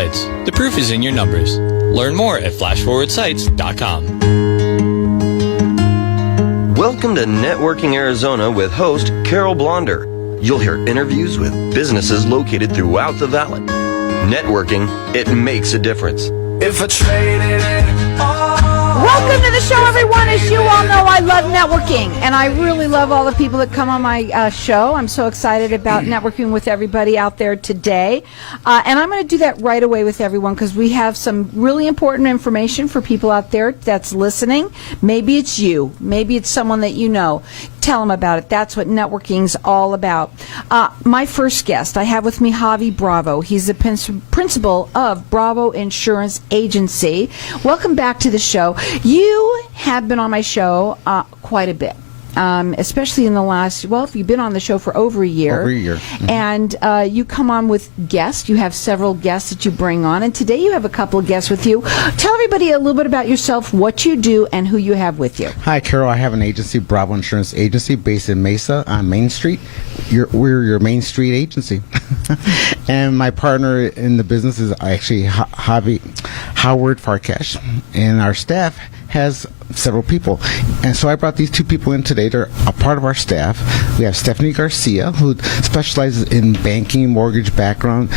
The proof is in your numbers. Learn more at flashforwardsites.com. Welcome to Networking Arizona with host Carol Blonder. You'll hear interviews with businesses located throughout the valley. Networking, it makes a difference. If I traded it all. Welcome to the show, everyone. As you all know, I love networking, and I really love all the people that come on my show. I'm so excited about networking with everybody out there today. And I'm going to do that right away with everyone because we have some really important information for people out there that's listening. Maybe it's you. Maybe it's someone that you know. Tell them about it. That's what networking's all about. My first guest, I have with me Havie Bravo. He's the principal of Bravo Insurance Agency. Welcome back to the show. You have been on my show quite a bit. Especially in the last, if you've been on the show for over a year. Over a year. Mm-hmm. And you come on with guests. You have several guests that you bring on. And today you have a couple of guests with you. Tell everybody a little bit about yourself, what you do, and who you have with you. Hi, Carol. I have an agency, Bravo Insurance Agency, based in Mesa on Main Street. We're your Main Street agency. And my partner in the business is actually Howard Farkash. And our staff has several people. And so I brought these two people in today. They're a part of our staff. We have Stephanie Garcia, who specializes in banking, mortgage background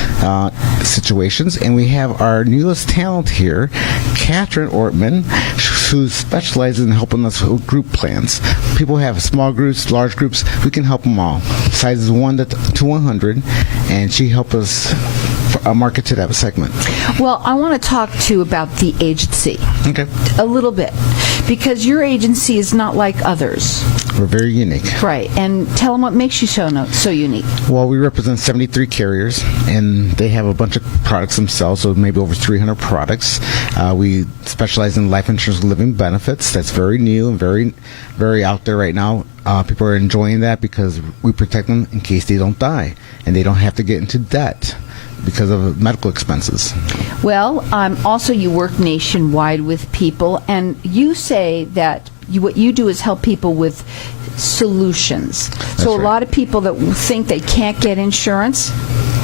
situations. And we have our newest talent here, Catherine Ortman, who specializes in helping us with group plans. People have small groups, large groups. We can help them all. Sizes 1 to 100. And she helps us market to that segment. Well, I want to talk to you about the agency. Okay. A little bit. Because your agency is not like others. We're very unique. Right. And tell them what makes you so unique. Well, we represent 73 carriers, and they have a bunch of products themselves, so maybe over 300 products. We specialize in life insurance living benefits. That's very new and very, very out there right now. People are enjoying that because we protect them in case they don't die, and they don't have to get into debt because of medical expenses. Well, also you work nationwide with people, and you say that what you do is help people with solutions. That's so a right. lot of people that think they can't get insurance,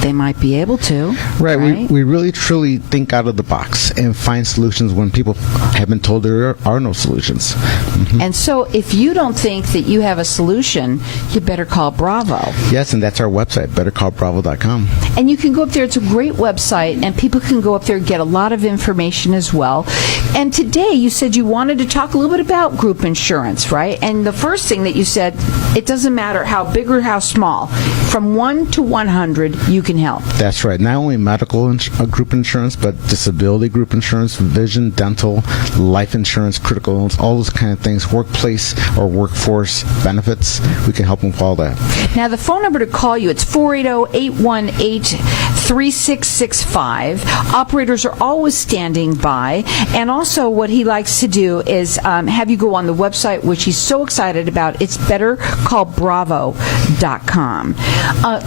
they might be able to. Right. We really, truly think out of the box and find solutions when people have been told there are no solutions. Mm-hmm. And so if you don't think that you have a solution, you better call Bravo. Yes, and that's our website, bettercallbravo.com. And you can go up there. It's a great website, and people can go up there and get a lot of information as well. And today you said you wanted to talk a little bit about group insurance, right? And the first thing that you said, it doesn't matter how big or how small. From 1 to 100, you can help. That's right. Not only medical group insurance, but disability group insurance, vision, dental, life insurance, critical illness, all those kind of things, workplace or workforce benefits. We can help them with all that. Now, the phone number to call you, it's 480-818-3665. Operators are always standing by. And also what he likes to do is have you go on the website, which he's so excited about. It's bettercallbravo.com.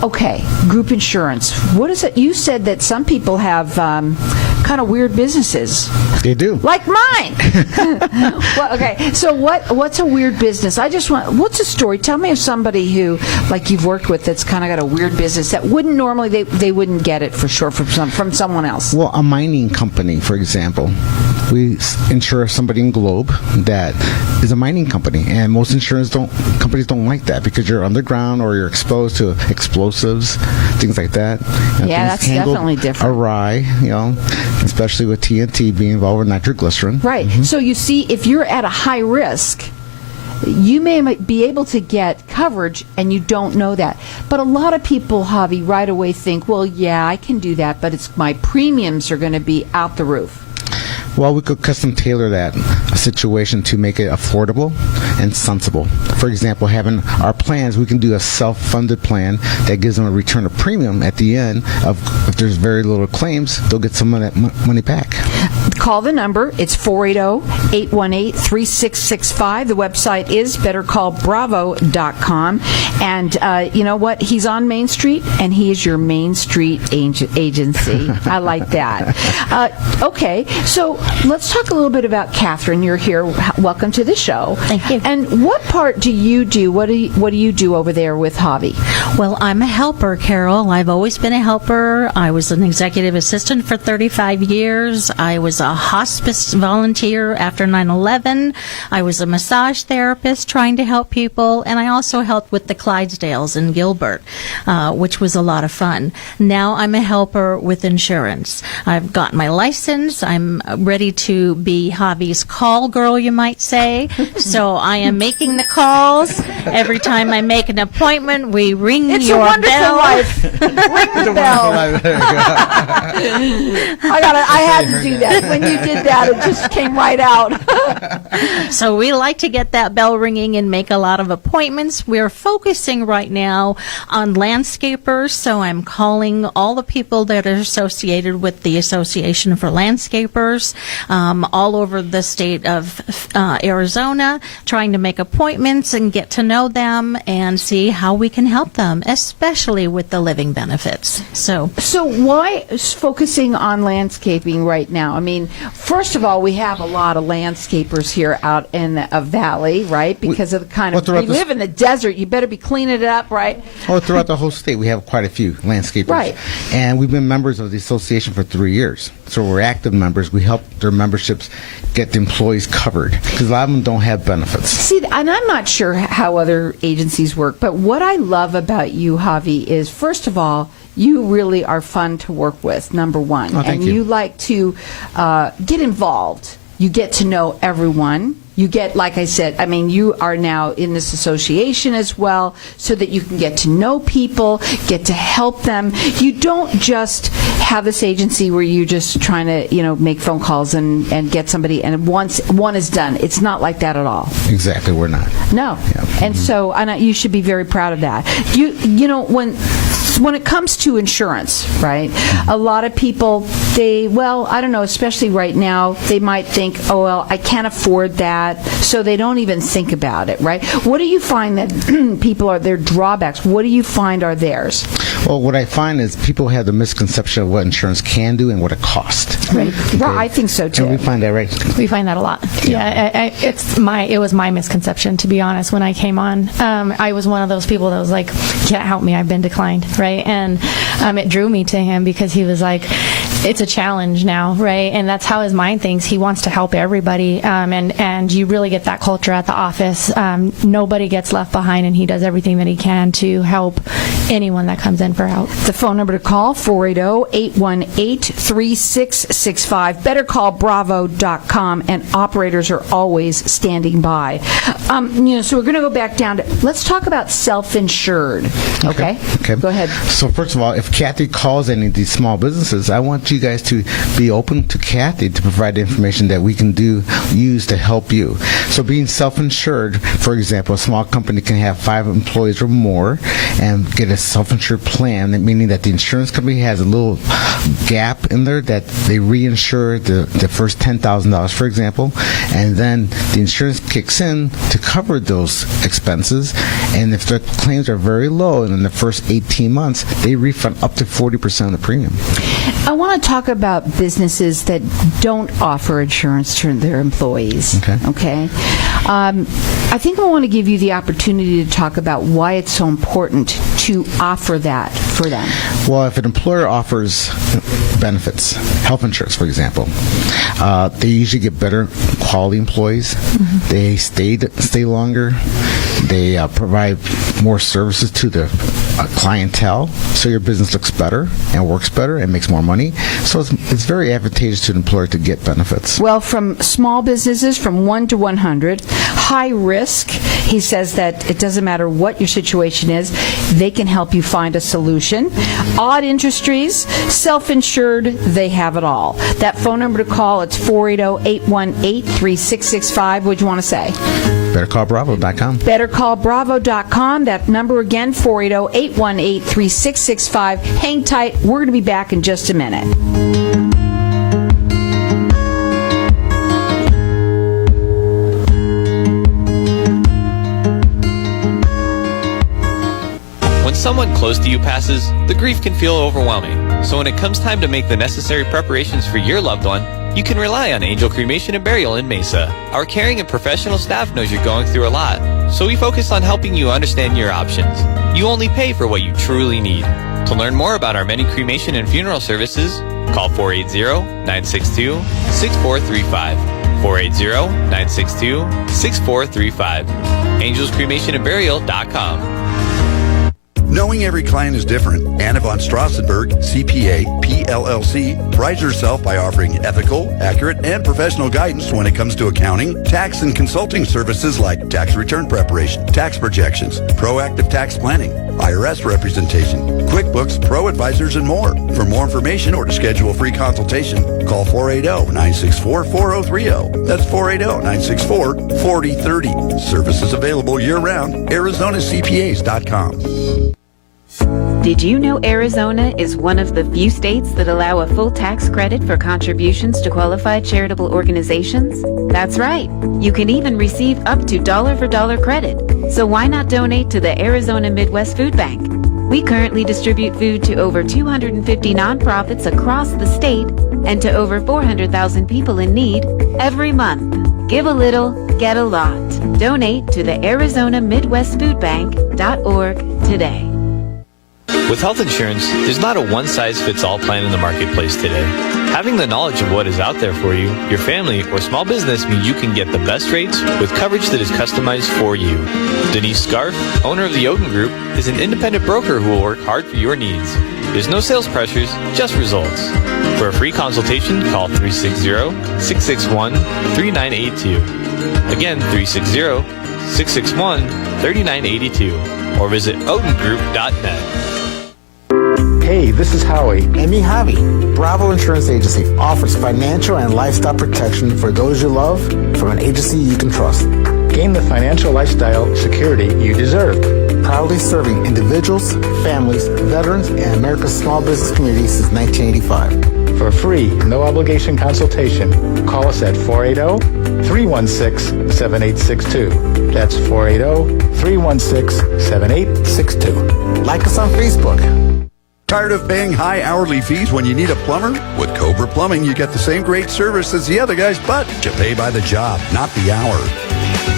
Okay, group insurance. What is it? You said that some people have kind of weird businesses. They do. Like mine. Well, okay, so what's a weird business? What's a story? Tell me of somebody who, like you've worked with, that's kind of got a weird business that wouldn't normally, they wouldn't get it for sure from someone else. Well, a mining company, for example. We insure somebody in Globe that is a mining company, and most insurance companies don't like that because you're underground or you're exposed to explosives, things like that. Yeah, that's definitely different. Awry, especially with TNT being involved with nitroglycerin. Right. Mm-hmm. So you see, if you're at a high risk, you may be able to get coverage, and you don't know that. But a lot of people, Havie, right away think, well, yeah, I can do that, but my premiums are going to be out the roof. Well, we could custom tailor that situation to make it affordable and sensible. For example, having our plans, we can do a self-funded plan that gives them a return of premium at the end of, if there's very little claims, they'll get some of that money back. Call the number. It's 480-818-3665. The website is bettercallbravo.com. And you know what? He's on Main Street, and he is your Main Street agency. I like that. Okay, so let's talk a little bit about Catherine. You're here. Welcome to the show. Thank you. And what part do you do? What do you do over there with Havie? Well, I'm a helper, Carol. I've always been a helper. I was an executive assistant for 35 years. I was a hospice volunteer after 9/11. I was a massage therapist trying to help people, and I also helped with the Clydesdales in Gilbert, which was a lot of fun. Now I'm a helper with insurance. I've got my license. I'm ready to be Javie's call girl, you might say. So I am making the calls. Every time I make an appointment, we ring It's your a wonderful bell. life. Ring the bell. I had to do that. When you did that, it just came right out. So we like to get that bell ringing and make a lot of appointments. We're focusing right now on landscapers, so I'm calling all the people that are associated with the Association for Landscapers all over the state of Arizona, trying to make appointments and get to know them and see how we can help them, especially with the living benefits. So why is focusing on landscaping right now? I mean, first of all, we have a lot of landscapers here out in the valley, right? Because of the kind of, we live in the desert. You better be cleaning it up, right? Or throughout the whole state, we have quite a few landscapers. Right. And we've been members of the association for 3 years. So we're active members. We help their memberships get the employees covered because a lot of them don't have benefits. See, and I'm not sure how other agencies work, but what I love about you, Havie, is first of all, you really are fun to work with, number one. Oh, thank and you. you like to get involved. You get to know everyone. You get, like I said, I mean, you are now in this association as well so that you can get to know people, get to help them. You don't just have this agency where you're just trying to, make phone calls and get somebody, and once one is done. It's not like that at all. Exactly, we're not. No. Yeah. And so you should be very proud of that. When it comes to insurance, right, a lot of people, I don't know, especially right now, they might think, oh, well, I can't afford that, so they don't even think about it, right? What do you find that people are their drawbacks? What do you find are theirs? Well, what I find is people have the misconception of what insurance can do and what it costs. Right. Well, I think so, too. And we find that, right? We find that a lot. Yeah, it was my misconception, to be honest. When I came on, I was one of those people that was like, "Can't help me. I've been declined." Right, and it drew me to him because he was like, "It's a challenge now," right, and that's how his mind thinks. He wants to help everybody, and you really get that culture at the office. Nobody gets left behind, and he does everything that he can to help anyone that comes in for help. The phone number to call, 480-818-3665. BetterCallBravo.com, and operators are always standing by. So we're going to go back down to, let's talk about self-insured. Okay? Go ahead. So first of all, if Kathy calls any of these small businesses, I want you guys to be open to Kathy to provide the information that we can use to help you. So being self-insured, for example, a small company can have 5 employees or more and get a self-insured plan, meaning that the insurance company has a little gap in there that they reinsure the first $10,000, for example, and then the insurance kicks in to cover those expenses, and if their claims are very low and in the first 18 months, they refund up to 40% of the premium. I want to talk about businesses that don't offer insurance to their employees. Okay? I think I want to give you the opportunity to talk about why it's so important to offer that for them. Well, if an employer offers benefits, health insurance, for example, they usually get better quality employees. Mm-hmm. They stay longer. They provide more services to the clientele, so your business looks better and works better and makes more money. So it's very advantageous to an employer to get benefits. Well, from small businesses, from 1 to 100, high risk, he says that it doesn't matter what your situation is, they can help you find a solution. Odd industries, self-insured, they have it all. That phone number to call, it's 480-818-3665. What'd you want to say? BetterCallBravo.com. BetterCallBravo.com. That number again, 480-818-3665. Hang tight. We're going to be back in just a minute. When someone close to you passes, the grief can feel overwhelming. So when it comes time to make the necessary preparations for your loved one, You can rely on Angel Cremation and Burial in Mesa. Our caring and professional staff knows you're going through a lot, so we focus on helping you understand your options. You only pay for what you truly need. To learn more about our many cremation and funeral services, call 480-962-6435. 480-962-6435. AngelsCremationandBurial.com. Knowing every client is different, Anna von Strassenberg, CPA, PLLC, prides herself by offering ethical, accurate, and professional guidance when it comes to accounting, tax, and consulting services like tax return preparation, tax projections, proactive tax planning, IRS representation, QuickBooks, Pro Advisors, and more. For more information or to schedule a free consultation, call 480-964-4030. That's 480-964-4030. Services available year-round. ArizonaCPAs.com. Did you know Arizona is one of the few states that allow a full tax credit for contributions to qualified charitable organizations? That's right. You can even receive up to dollar-for-dollar credit. So why not donate to the Arizona Midwest Food Bank? We currently distribute food to over 250 nonprofits across the state and to over 400,000 people in need every month. Give a little, get a lot. Donate to the Arizona Midwest Food Bank.org today. With health insurance, there's not a one-size-fits-all plan in the marketplace today. Having the knowledge of what is out there for you, your family, or small business means you can get the best rates with coverage that is customized for you. Denise Scarf, owner of the Oden Group, is an independent broker who will work hard for your needs. There's no sales pressures, just results. For a free consultation, call 360-661-3982. Again, 360-661-3982. Or visit odengroup.net. Hey, this is Howie. And me, Havie. Bravo Insurance Agency offers financial and lifestyle protection for those you love from an agency you can trust. Gain the financial lifestyle security you deserve. Proudly serving individuals, families, veterans, and America's small business community since 1985. For a free, no-obligation consultation, call us at 480-316-7862. That's 480-316-7862. Like us on Facebook. Tired of paying high hourly fees when you need a plumber? With Cobra Plumbing, you get the same great service as the other guys, but you pay by the job, not the hour.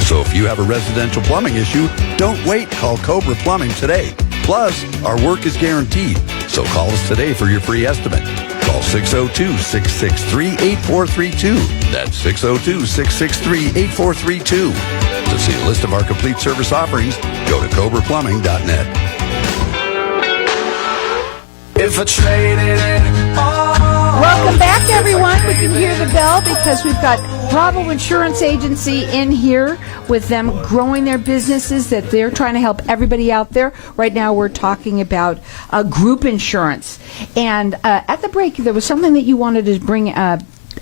So if you have a residential plumbing issue, don't wait. Call Cobra Plumbing today. Plus, our work is guaranteed. So call us today for your free estimate. Call 602-663-8432. That's 602-663-8432. To see a list of our complete service offerings, go to CobraPlumbing.net. If I traded it all. Welcome back, everyone. We can hear the bell because we've got Bravo Insurance Agency in here with them growing their businesses that they're trying to help everybody out there. Right now we're talking about group insurance. And at the break, there was something that you wanted to bring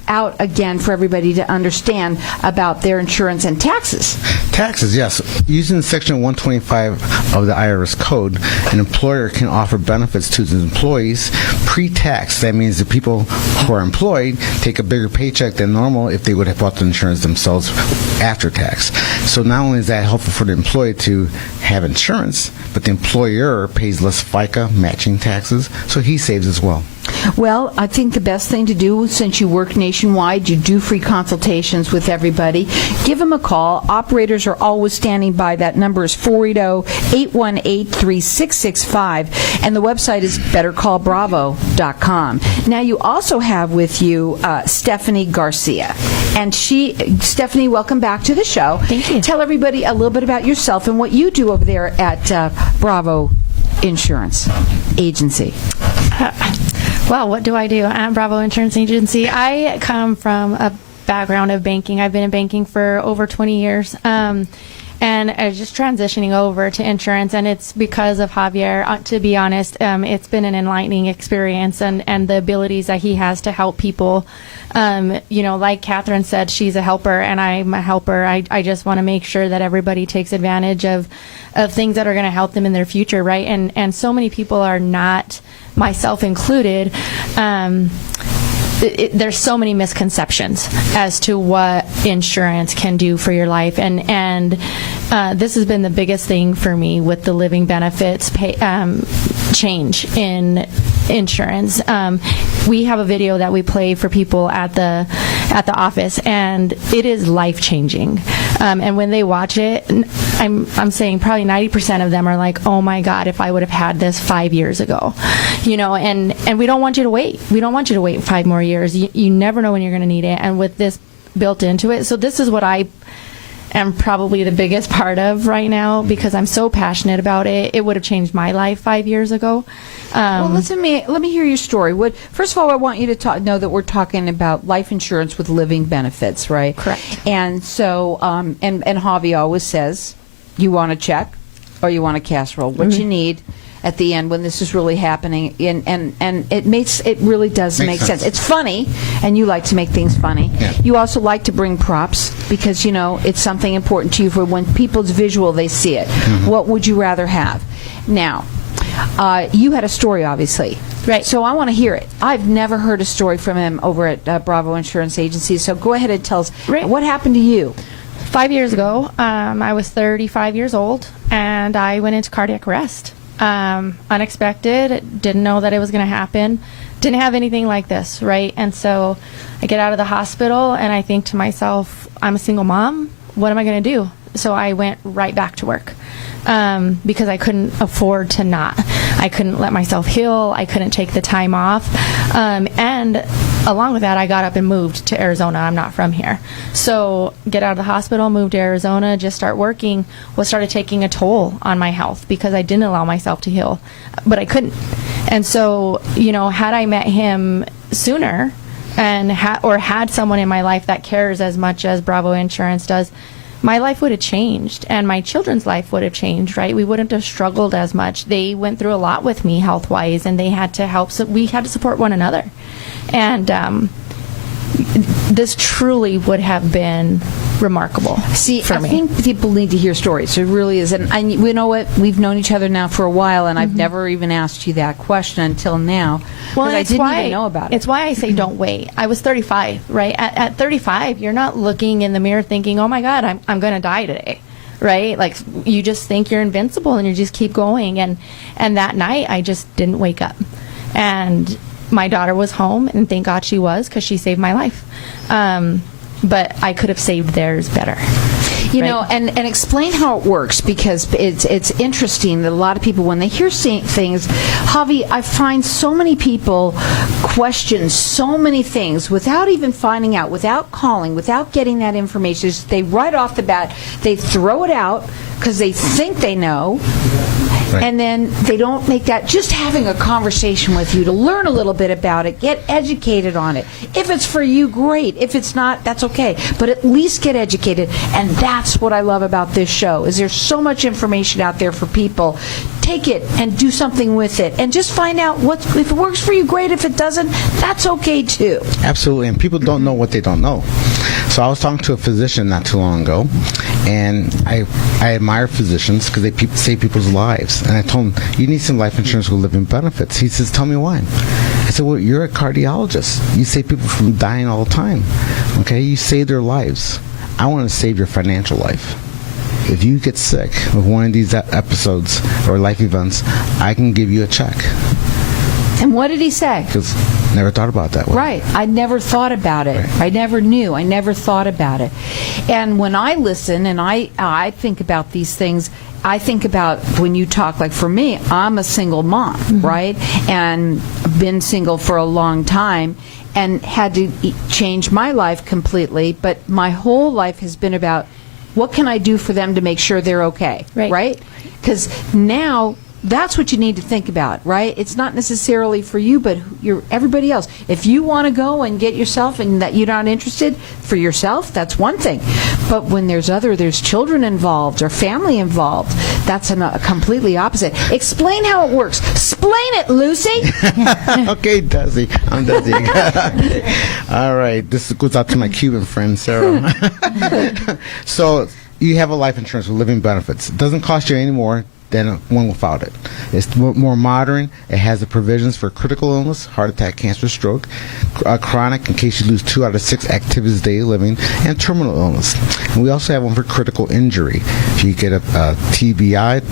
out again for everybody to understand about their insurance and taxes. Taxes, yes. Using Section 125 of the IRS Code, an employer can offer benefits to his employees pre-tax. That means the people who are employed take a bigger paycheck than normal if they would have bought the insurance themselves after tax. So not only is that helpful for the employee to have insurance, but the employer pays less FICA matching taxes, so he saves as well. Well, I think the best thing to do, since you work nationwide, you do free consultations with everybody. Give them a call. Operators are always standing by. That number is 480-818-3665, and the website is bettercallbravo.com. Now, you also have with you Stephanie Garcia. And Stephanie, welcome back to the show. Thank you. Tell everybody a little bit about yourself and what you do over there at Bravo Insurance Agency. Well, what do I do at Bravo Insurance Agency? I come from a background of banking. I've been in banking for over 20 years. And just transitioning over to insurance, and it's because of Javier. To be honest, it's been an enlightening experience, and the abilities that he has to help people. Like Catherine said, she's a helper, and I'm a helper. I just want to make sure that everybody takes advantage of things that are going to help them in their future, right? And so many people are not, myself included. There's so many misconceptions as to what insurance can do for your life, and this has been the biggest thing for me with the living benefits change in insurance. We have a video that we play for people at the office, and it is life changing. And when they watch it, I'm saying probably 90% of them are like, "Oh my God, if I would have had this 5 years ago," And we don't want you to wait. We don't want you to wait 5 more years. You never know when you're going to need it. And with this built into it, so this is what I am probably the biggest part of right now, because I'm so passionate about it. It would have changed my life 5 years ago. Well, let me hear your story. First of all, I want you to know that we're talking about life insurance with living benefits, right? Correct. And so, and Havie always says, you want a check or you want a casserole. What you need at the end when this is really happening, and it really does make sense. It's funny, and you like to make things funny. Yeah. You also like to bring props because it's something important to you for when people's visual, they see it. What would you rather have? Now, you had a story, obviously. Right. So I want to hear it. I've never heard a story from him over at Bravo Insurance Agency, so go ahead and tell us what happened to you. 5 years ago, I was 35 years old, and I went into cardiac arrest. Unexpected, didn't know that it was going to happen, didn't have anything like this, right? And so I get out of the hospital, and I think to myself, I'm a single mom, what am I going to do? So I went right back to work. Because I couldn't afford to not. I couldn't let myself heal. I couldn't take the time off. And along with that, I got up and moved to Arizona. I'm not from here. So get out of the hospital, moved to Arizona, just start working, started taking a toll on my health because I didn't allow myself to heal. But I couldn't. And so, had I met him sooner and had someone in my life that cares as much as Bravo Insurance does, my life would have changed, and my children's life would have changed, right? We wouldn't have struggled as much. They went through a lot with me health-wise, and they had to help, so we had to support one another. And this truly would have been remarkable. See, for I me. think people need to hear stories. It really is. And you know what? We've known each other now for a while, and I've never even asked you that question until now. Well, because I didn't even know about it. It's why I say don't wait. I was 35, right? At 35, you're not looking in the mirror thinking, oh my God, I'm going to die today, right? Like, you just think you're invincible and you just keep going. And that night, I just didn't wake up. And my daughter was home, and thank God she was, because she saved my life. But I could have saved theirs better. And explain how it works, because it's interesting that a lot of people, when they hear things, Havie, I find so many people question so many things without even finding out, without calling, without getting that information. They right off the bat, they throw it out because they think they know. Right. And then they don't make that. Just having a conversation with you to learn a little bit about it, get educated on it. If it's for you, great. If it's not, that's okay. But at least get educated. And that's what I love about this show, is there's so much information out there for people. Take it and do something with it, and just find out if it works for you, great. If it doesn't, that's okay too. Absolutely, and people don't know what they don't know. So I was talking to a physician not too long ago, and I admire physicians because they save people's lives. And I told him, you need some life insurance with living benefits. He says, tell me why. I said, well, you're a cardiologist. You save people from dying all the time. Okay, you save their lives. I want to save your financial life. If you get sick with one of these episodes or life events, I can give you a check. And what did he say? Because never thought about that way. Right. I never thought about it. Right. I never knew. I never thought about it. And when I listen and I think about these things, I think about when you talk, like for me, I'm a single mom, right? And been single for a long time and had to change my life completely. But my whole life has been about, what can I do for them to make sure they're okay, right? Because now that's what you need to think about, right? It's not necessarily for you, but everybody else. If you want to go and get yourself and that you're not interested for yourself, that's one thing. But when there's children involved or family involved, that's a completely opposite. Explain how it works. Explain it, Lucy. Okay, Desi. I'm Desi. All right. This goes out to my Cuban friend, Sarah. So you have a life insurance with living benefits. It doesn't cost you any more than one without it. It's more modern. It has the provisions for critical illness, heart attack, cancer, stroke, chronic, in case you lose 2 out of 6 activities of daily living, and terminal illness. And we also have one for critical injury. If you get a TBI,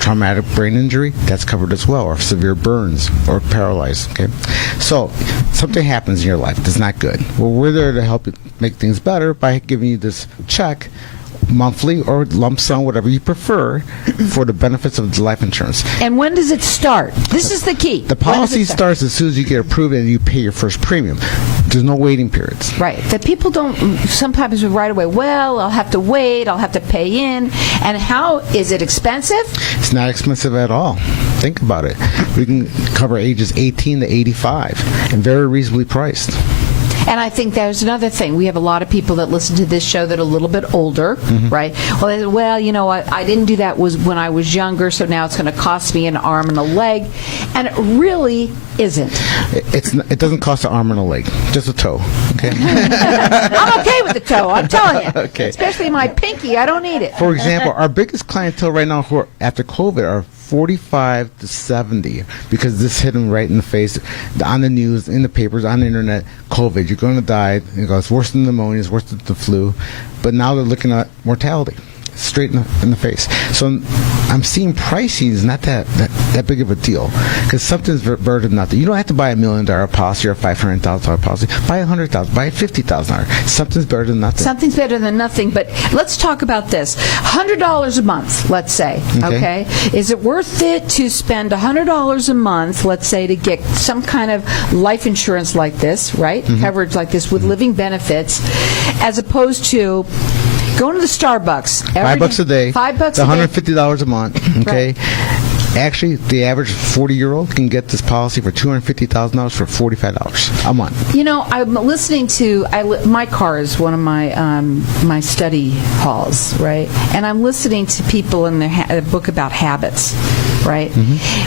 traumatic brain injury, that's covered as well, or severe burns or paralyzed. Okay, so something happens in your life that's not good. Well, we're there to help you make things better by giving you this check, monthly or lump sum, whatever you prefer, for the benefits of the life insurance. And when does it start? This is the key. The policy starts as soon as you get approved and you pay your first premium. There's no waiting periods. Right. That people don't sometimes right away, well, I'll have to wait, I'll have to pay in. And how is it expensive? It's not expensive at all. Think about it. We can cover ages 18 to 85 and very reasonably priced. And I think there's another thing. We have a lot of people that listen to this show that are a little bit older, right? Well, they say, well, you know, I didn't do that was when I was younger, so now it's going to cost me an arm and a leg. And it really isn't. It doesn't cost an arm and a leg, just a toe. Okay. I'm okay with the toe, I'm telling you. Okay. Especially my pinky, I don't need it. For example, our biggest clientele right now who are after COVID are 45 to 70, because this hit them right in the face on the news, in the papers, on the internet. COVID, you're going to die. It's worse than pneumonia, it's worse than the flu. But now they're looking at mortality straight in the face. So I'm seeing pricing is not that big of a deal, because something's better than nothing. You don't have to buy $1 million policy or a $500,000 policy. Buy $100,000, buy $50,000. Something's better than nothing. Something's better than nothing. But let's talk about this. $100 a month, let's say. Okay. Is it worth it to spend $100 a month, let's say, to get some kind of life insurance like this, right? Coverage like this with living benefits, as opposed to going to the Starbucks $5 a day. $5 a day. $150 a month. Okay. Right. Actually, the average 40-year-old can get this policy for $250,000 for $45 a month. You know, I'm listening to my car is one of my my study halls, right? And I'm listening to people in their book about habits, right?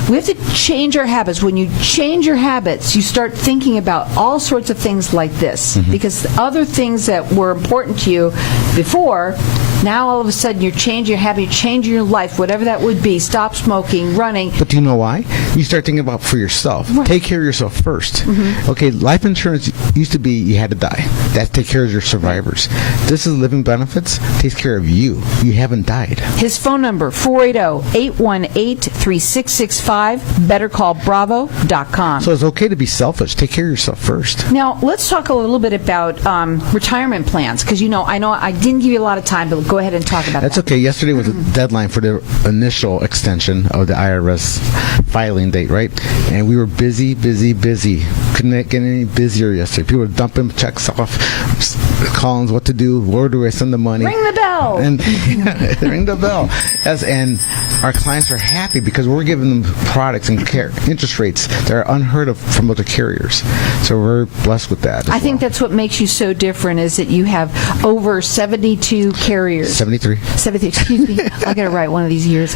We have to change our habits. When you change your habits, you start thinking about all sorts of things like this, because other things that were important to you before, now all of a sudden you're changing your habit, you're changing your life, whatever that would be. Stop smoking, running. But do you know why? You start thinking about for yourself. Right. Take care of yourself first. Okay, life insurance used to be you had to die. That takes care of your survivors. This is living benefits, takes care of you. You haven't died. His phone number, 480-818-3665, bettercallbravo.com. So it's okay to be selfish. Take care of yourself first. Now, let's talk a little bit about retirement plans, because I know I didn't give you a lot of time, but go ahead and talk about that. That's okay. Yesterday was a deadline for the initial extension of the IRS filing date, right? And we were busy. Couldn't get any busier yesterday. People were dumping checks off, calling what to do, where do I send the money? Ring the bell! And ring the bell. Yes, and our clients are happy because we're giving them products and interest rates that are unheard of from other carriers. So we're blessed with that. I think that's what makes you so different, is that you have over 72 carriers. 73. 73, excuse me. I'll get it right one of these years.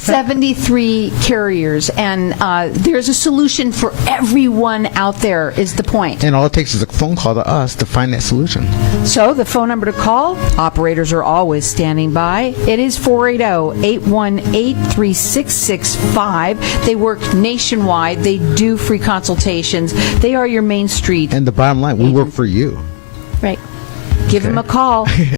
73 carriers, and there's a solution for everyone out there, is the point. And all it takes is a phone call to us to find that solution. So the phone number to call, operators are always standing by. It is 480-818-3665. They work nationwide. They do free consultations. They are your Main Street. And the bottom line, we work for you. Right. Give them a call.